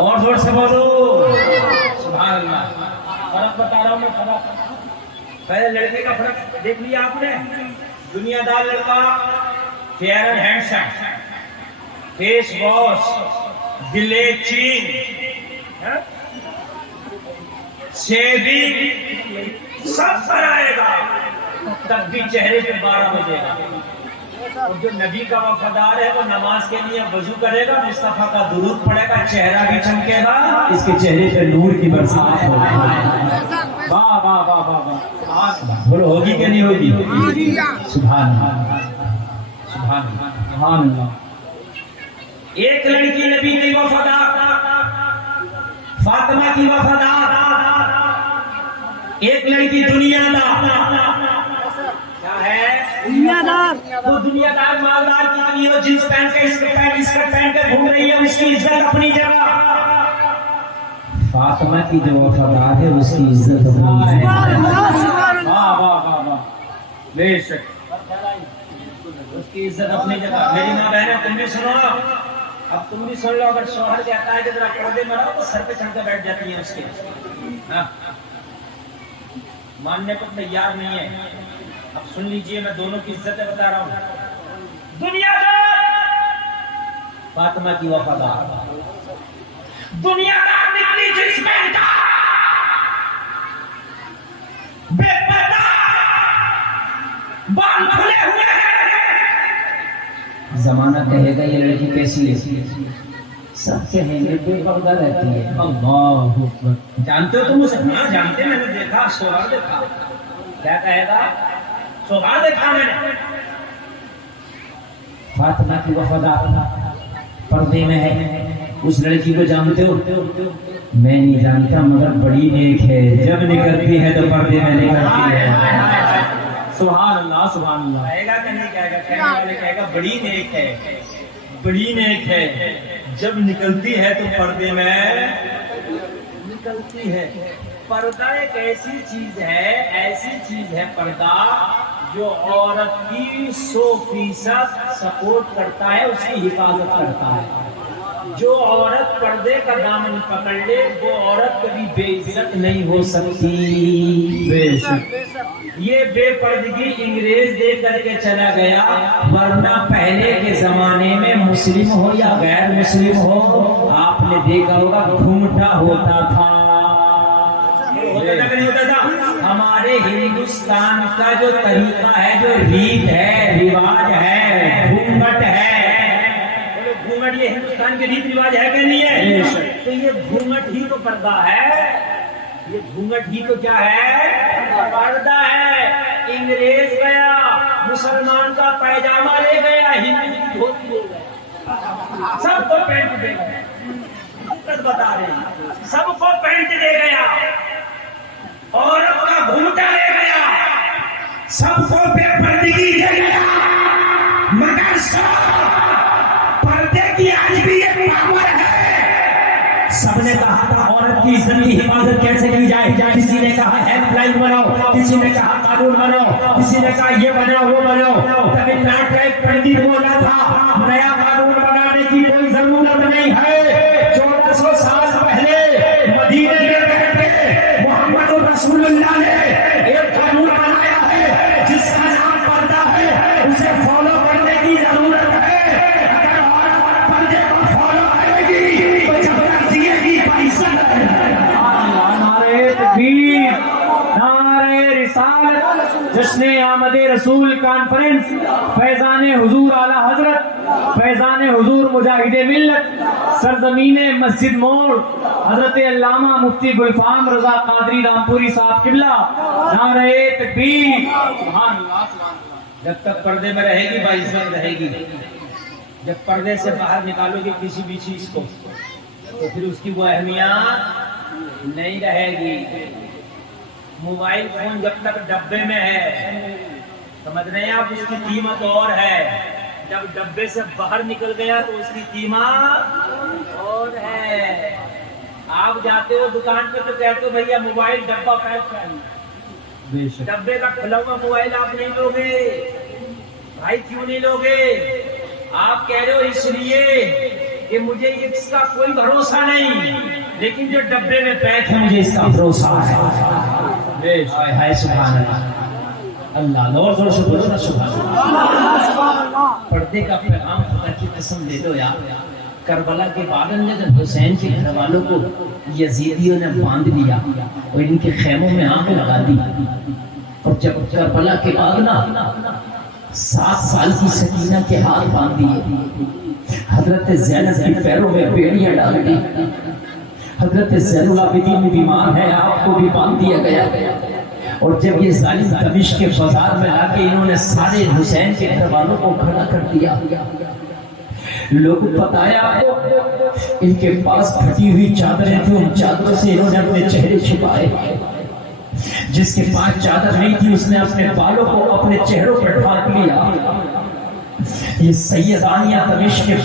اور زور سے بولو سبحان اللہ. فرق بتا رہا ہوں میں. فرق پہلے لڑکے کا فرق دیکھ لیا آپ نے. دنیا دار لڑکا fair and handsome, face wash, bleaching, shaving سب کرائے گا, تب بھی چہرے پہ 12 بجے گا. اور جو نبی کا وفادار ہے وہ نماز کے لیے وضو کرے گا, مصطفیٰ کا درود پڑھے گا, چہرہ بھی چمکے گا, اس کے چہرے پہ نور کی برسات ہوگی. واہ واہ واہ واہ. بولو ہوگی کہ نہیں ہوگی؟ سبحان اللہ سبحان اللہ سبحان اللہ. ایک لڑکی نبی کی وفادار, فاطمہ کی وفادار. ایک لڑکی دنیا دار. کیا ہے دنیا دار؟ وہ دنیا دار مالدار کتنی ہو, جنس پہن کے اسکرٹ پہن کے گھوم رہی ہے, اس کی عزت اپنی جگہ. فاطمہ کی جو وفادار ہے اس کی عزت اپنی جگہ. واہ واہ واہ واہ. بے شک اس کی عزت اپنی جگہ. میری ماں بہنیں تم بھی سنو, اب تم بھی سن لو. اگر شوہر کہتا ہے کہ ذرا پردے میں رہو تو سر پہ چڑھ کے بیٹھ جاتی ہیں اس کے. ماننے کو تیار نہیں ہے. اب سن لیجئے, میں دونوں کی عزتیں بتا رہا ہوں. دنیا دار فاطمہ کی وفادار. دنیا دار نکلی جس میں بے پردہ, بال کھلے ہوئے. زمانہ کہے گا یہ لڑکی کیسی ہے, سب کہیں گے بے پردہ رہتی ہے. اللہ اکبر. جانتے ہو تم اسے؟ ہاں جانتے, میں نے دیکھا, شوہر دیکھا. کیا کہے گا؟ شوہر دیکھا میں نے. فاطمہ کی وفادار پردے میں ہے. اس لڑکی کو جانتے ہو؟ میں نہیں جانتا, مگر بڑی نیک ہے. جب نکلتی ہے تو پردے میں نکلتی ہے. سبحان اللہ سبحان اللہ. کہے گا کہ نہیں کہے گا؟ کہنے والے کہے گا بڑی نیک ہے, بڑی نیک ہے. جب نکلتی ہے تو پردے میں نکلتی ہے. پردہ ایک ایسی چیز ہے پردہ جو عورت کی 100% سپورٹ کرتا ہے, اس کی حفاظت کرتا ہے. جو عورت پردے کا دامن پکڑ لے وہ عورت کبھی بے عزت نہیں ہو سکتی. بے شک یہ بے پردگی انگریز دے کر کے چلا گیا, ورنہ پہلے کے زمانے میں مسلم ہو یا غیر مسلم ہو, آپ نے دیکھا ہوگا گھومٹا ہوتا تھا. ہمارے ہندوستان کا جو طریقہ ہے, جو ریت ہے, رواج ہے, گھونگھٹ ہے. گھونگھٹ یہ ہندوستان کے ریت رواج ہے کہ نہیں ہے؟ تو یہ گھونگھٹ ہی تو پردہ ہے. یہ گھونگھٹ ہی تو کیا ہے؟ پردہ ہے. انگریز گیا, مسلمان کا پیجامہ لے گیا, ہندو کی دھوتی لے گیا, سب کو پینٹ دے گیا. بتا رہے ہیں, سب کو پینٹ دے گیا. عورت کا گھومٹا لے گیا, سب کو بے پردگی دے گیا. مگر پردے کی آج بھی ایک پاور ہے. سب نے کہا تھا عورت کی عزت کی حفاظت کیسے کی جائے. کسی نے کہا ہیلپ لائن بناؤ, کسی نے کہا قانون بناؤ, کسی نے کہا یہ بناؤ وہ بناؤ. تمل ناڈو کا ایک پنڈت بولا تھا نیا قانون بنانے کی کوئی ضرورت نہیں ہے. 1400 سال پہلے مدینے میں رسول اللہ نے ایک قانون بنایا ہے جس کا نام پردہ ہے. اسے فالو کرنے کی ضرورت ہے. اگر عورت پردے کو فالو کرے گی تو جب تک جیے گی پیسہ. نعرہ تکبیر, نعرہ رسالت. جشن آمد رسول کانفرنس فیضان حضور اعلی حضرت, فیضان حضور مجاہد ملت, سرزمین مسجد موڑ, حضرت علامہ مفتی گلفام رضا قادری رامپوری صاحب قبلہ. نعرہ تکبیر. سبحان اللہ سبحان اللہ. جب تک پردے میں رہے گی باعزت رہے گی. جب پردے سے باہر نکالو گے کسی بھی چیز کو تو پھر اس کی وہ اہمیت نہیں رہے گی. موبائل فون جب تک ڈبے میں ہے, سمجھ رہے ہیں آپ, اس کی قیمت اور ہے. جب ڈبے سے باہر نکل گیا تو اس کی قیمت اور ہے. آپ جاتے ہو دکان پہ تو کہتے ہو بھیا موبائل ڈبہ پیک چاہیے. ڈبے کا کھلا ہوا موبائل آپ نہیں لوگے. بھائی کیوں نہیں لوگے؟ آپ کہہ رہے ہو اس لیے کہ مجھے اس کا کوئی بھروسہ نہیں، لیکن جو ڈبے میں پیک ہے مجھے اس کا بھروسہ ہے۔ ہائے سبحان اللہ، اللہ اور زور سے بولو نا سبحان اللہ۔ پردے کا پیغام خدا کی قسم دے دو یار۔ کربلا کے بعد جب حسین کے گھر والوں کو یزیدیوں نے باندھ لیا اور ان کے خیموں میں آگ لگا دی، اور جب کربلا کے بعد نا 7 سال کی سکینہ کے ہاتھ باندھ دیے، حضرت زینب کے پیروں میں بیڑیاں ڈال دی، حضرت زین العابدین بیمار ہے، آپ کو بھی باندھ دیا گیا، اور جب یہ ظالم دمشق کے بازار میں لا کے انہوں نے سارے حسین کے گھر والوں کو کھڑا کر دیا، لوگ بتایا آپ کو ان کے پاس پھٹی ہوئی چادریں تھیں، ان چادروں سے انہوں نے اپنے چہرے چھپائے، جس کے پاس چادر نہیں تھی اس نے اپنے بالوں کو اپنے چہروں پر ڈھانپ لیا۔ یہ سیدانیہ دمشق کے